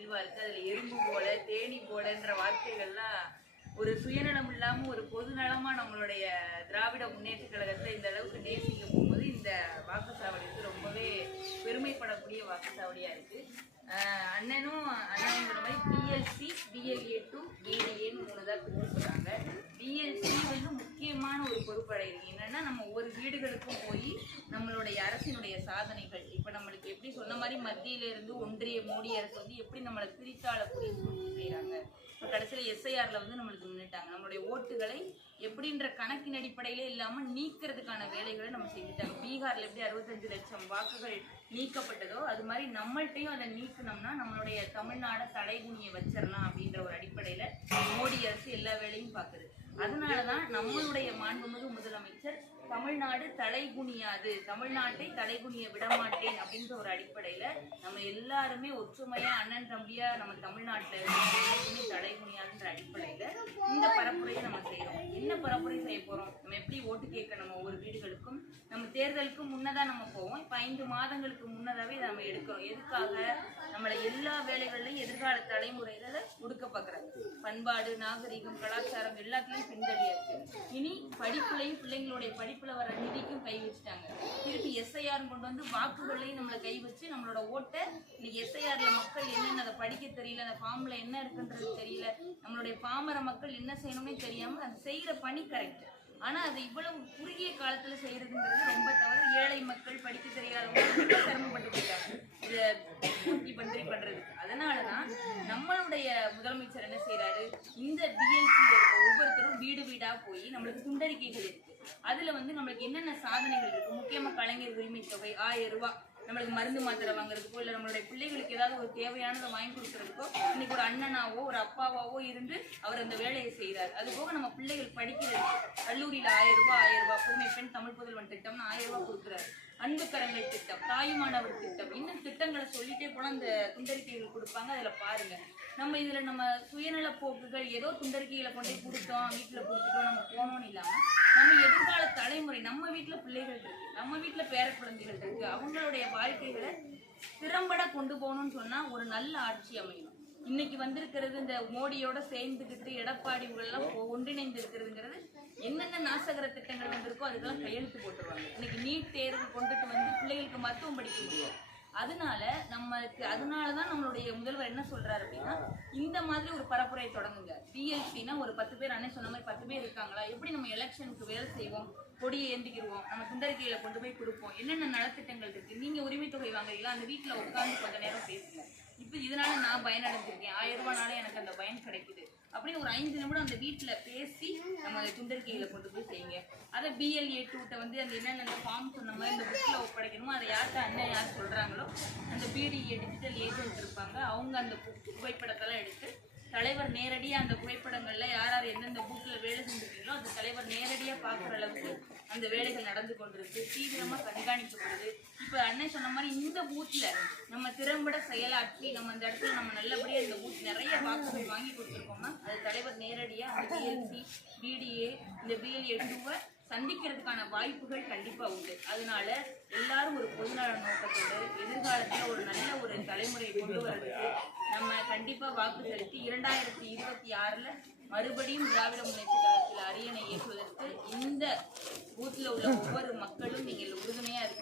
மகிழ்வா இருக்கு. அதுல எறும்பு போல தேனி போலன்ற வார்த்தைகள்லாம் ஒரு சுயநலம் இல்லாம ஒரு பொது நலமா நம்மளுடைய திராவிட முன்னேற்ற கழகத்தை இந்த அளவுக்கு நேசிக்க போகும்போது இந்த வாக்குச்சாவடி வந்து ரொம்பவே பெருமைப்படக்கூடிய வாக்குச்சாவடியா இருக்கு. அண்ணனும் சொன்ன மாதிரி பிஎல்சி பிஎல்ஏ2 பிடிஏன்னு 3 தான் பிரித்து சொல்றாங்க. பிஎல்சி வந்து முக்கியமான ஒரு பொறுப்படைகிறது. என்னன்னா நம்ம ஒவ்வொரு வீடுகளுக்கும் போய் நம்மளுடைய அரசினுடைய சாதனைகள் இப்ப நம்மளுக்கு எப்படி சொன்ன மாதிரி மத்தியில இருந்து ஒன்றிய மோடி அரசு வந்து எப்படி நம்மளை பிரித்தாளக்கூடிய சூழ்ச்சி செய்யறாங்க. இப்போ கடைசியில் எஸ்ஐஆர்ல வந்து நம்மளுக்கு முன்னிட்டாங்க. நம்மளுடைய ஓட்டுகளை எப்படின்ற கணக்கின் அடிப்படையிலே இல்லாம நீக்கிறதுக்கான வேலைகளை நம்ம செஞ்சுட்டாங்க. பீகார்ல எப்படி 65 லட்சம் வாக்குகள் நீக்கப்பட்டதோ அது மாதிரி நம்மள்ட்டையும் அதை நீக்கணும்னா நம்மளுடைய தமிழ்நாடை தலைகுனிய வச்சிடலாம் அப்படின்ற ஒரு அடிப்படையில மோடி அரசு எல்லா வேலையும் பார்க்குது. அதனாலதான் நம்மளுடைய மாண்புமிகு முதலமைச்சர் தமிழ்நாடு தலைகுனியாது, தமிழ்நாட்டை தலைகுனிய விடமாட்டேன் அப்படின்ற ஒரு அடிப்படையில நம்ம எல்லாருமே ஒற்றுமையா அண்ணன் தம்பியா நம்ம தமிழ்நாட்டுல இருந்து தலைகுனியாதுன்ற அடிப்படையில இந்த பரப்புரையை நம்ம செய்யறோம். என்ன பரப்புரை செய்ய போறோம்? நம்ம எப்படி ஓட்டு கேட்க நம்ம ஒவ்வொரு வீடுகளுக்கும் நம்ம தேர்தலுக்கு முன்னதா நம்ம போவோம். இப்ப 5 மாதங்களுக்கு முன்னதாவே இதை நம்ம எடுக்கிறோம். எதுக்காக? நம்மள எல்லா வேலைகள்லையும் எதிர்கால தலைமுறைகளை ஒடுக்க பாக்குறாங்க. பண்பாடு, நாகரிகம், கலாச்சாரம் எல்லாத்துலயும் பின்தள்ளியாச்சு. இனி படிப்புலையும் பிள்ளைங்களுடைய படிப்புல வர நிதிக்கும் கை வச்சுட்டாங்க. திருப்பி எஸ்ஐஆர் கொண்டு வந்து வாக்குகளையும் நம்மளை கை வச்சு நம்மளோட ஓட்டை இன்னைக்கு எஸ்ஐஆர்ல மக்கள் என்னன்னு அதை படிக்க தெரியல, அந்த ஃபார்ம்ல என்ன இருக்குன்றது தெரியல, நம்மளுடைய பாமர மக்கள் என்ன செய்யணும்னே தெரியாம அது செய்யற பணி கரெக்ட். ஆனா அது இவ்வளவு குறுகிய காலத்துல செய்யறதுங்கிறது ரொம்ப தவறு. ஏழை மக்கள் படிக்க தெரியாதவங்க சிரமப்பட்டு போயிட்டாங்க இதை பூர்த்தி பண்றதுக்கு. அதனாலதான் நம்மளுடைய முதலமைச்சர் என்ன செய்யறாரு, இந்த டிஎல்சி ஒவ்வொருத்தரும் வீடு வீடா போய் நம்மளுக்கு துண்டறிக்கைகள் இருக்கு. அதுல வந்து நம்மளுக்கு என்னென்ன சாதனைகள் இருக்கு, முக்கியமா கலைஞர் உரிமை தொகை 1000 ரூபாய் நம்மளுக்கு மருந்து மாத்திரை வாங்குறதுக்கோ இல்ல நம்மளுடைய பிள்ளைகளுக்கு ஏதாவது ஒரு தேவையானதை வாங்கி கொடுக்கறதுக்கோ இன்னைக்கு ஒரு அண்ணனாவோ ஒரு அப்பாவாவோ இருந்து அவர் அந்த வேலையை செய்யறாரு. அது போக நம்ம பிள்ளைகள் படிக்கிறது கல்லூரியில 1000 ரூபாய் புதுமை பெண் தமிழ் புதல்வன் திட்டம்னு 1000 ரூபாய் கொடுக்குறாரு. அன்பு கரங்கள் திட்டம், தாய்மானவர் திட்டம், இன்னும் திட்டங்களை சொல்லிட்டே போல அந்த துண்டறிக்கைகள் கொடுப்பாங்க. அதுல பாருங்க நம்ம இதுல நம்ம சுயநல போக்குகள் ஏதோ துண்டறிக்கைகளை கொண்டே கொடுத்தோம் வீட்டுல கொடுத்துட்டோம் நம்ம போனோம்னு இல்லாம நம்ம எதிர்கால தலைமுறை நம்ம வீட்டுல பிள்ளைகள் இருக்கு, நம்ம வீட்டுல பேர குழந்தைகள் இருக்கு, அவங்களுடைய வாழ்க்கைகளை திறம்பட கொண்டு போகணும்னு சொன்னா ஒரு நல்ல ஆட்சி அமையணும். இன்னைக்கு வந்திருக்கிறது இந்த மோடியோட சேர்ந்துக்கிட்டு எடப்பாடி எல்லாம் ஒன்றிணைந்து இருக்கிறதுங்கிறது என்னென்ன நாசகர திட்டங்கள் வந்திருக்கோ அதுக்கெல்லாம் கையெழுத்து போட்டுருவாங்க. இன்னைக்கு நீட் தேர்வு கொண்டுட்டு வந்து பிள்ளைகளுக்கு மருத்துவம் படிக்க முடியும். அதனாலதான் நம்மளுடைய முதல்வர் என்ன சொல்றாரு அப்படின்னா இந்த மாதிரி ஒரு பரப்புரையை தொடங்குங்க. பிஎல்சினா ஒரு 10 பேர், அண்ணன் சொன்ன மாதிரி 10 பேர் இருக்காங்களா, எப்படி நம்ம எலெக்ஷனுக்கு வேலை செய்வோம், கொடியை ஏந்திக்கிடுவோம், நம்ம துண்டறிக்கையில கொண்டு போய் கொடுப்போம், என்னென்ன நலத்திட்டங்கள் இருக்கு, நீங்க உரிமை தொகை வாங்குறீங்களா, அந்த வீட்டுல உட்காந்து கொஞ்ச நேரம் பேசுங்க. இப்ப இதனால நான் பயனடைஞ்சிருக்கேன், 1000 ரூபாய்னால எனக்கு அந்த பயன் கிடைக்குது அப்படின்னு ஒரு 5 நிமிடம் அந்த வீட்டுல பேசி நம்ம அந்த துண்டறிக்கைகளை கொண்டு போய் செய்யுங்க. அதை பிஎல்ஏ2 வந்து அந்த என்னென்ன ஃபார்ம் சொன்ன மாதிரி இந்த புக்ல ஒப்படைக்கணுமோ அதை யார்கிட்ட அண்ணன் யார் சொல்றாங்களோ அந்த பிடிஏ டிஜிட்டல் ஏஜென்ட் இருப்பாங்க, அவங்க அந்த புகைப்படத்தெல்லாம் எடுத்து தலைவர் நேரடியா அந்த புகைப்படங்கள்ல யார் யார் எந்தெந்த பூத்துல வேலை செஞ்சிருக்கீங்களோ அந்த தலைவர் நேரடியா பாக்குற அளவுக்கு அந்த வேலைகள் நடந்து கொண்டிருக்கு, தீவிரமா கண்காணிக்கப்படுது. இப்ப அண்ணன் சொன்ன மாதிரி இந்த பூத்ல நம்ம திறம்பட செயலாற்றி நம்ம அந்த இடத்துல நம்ம நல்லபடியா இந்த பூத் நிறைய வாக்குகள் வாங்கி கொடுத்துருக்கோம்னா அது தலைவர் நேரடியா அந்த பிஎல்சி பிடிஏ இந்த பிஎல்ஏ2 சந்திக்கிறதுக்கான வாய்ப்புகள் கண்டிப்பா உண்டு. அதனால எல்லாரும் ஒரு பொதுநல நோக்கத்தோடு எதிர்காலத்துல ஒரு நல்ல ஒரு தலைமுறையை கொண்டு வர்றதுக்கு நம்ம கண்டிப்பா வாக்கு செலுத்தி 2026ல மறுபடியும் திராவிட முன்னேற்ற கழகத்தில் அரியணை ஏற்றுவதற்கு இந்த பூத்துல உள்ள ஒவ்வொரு மக்களும் நீங்கள் உறுதுணையா இருக்கீங்க.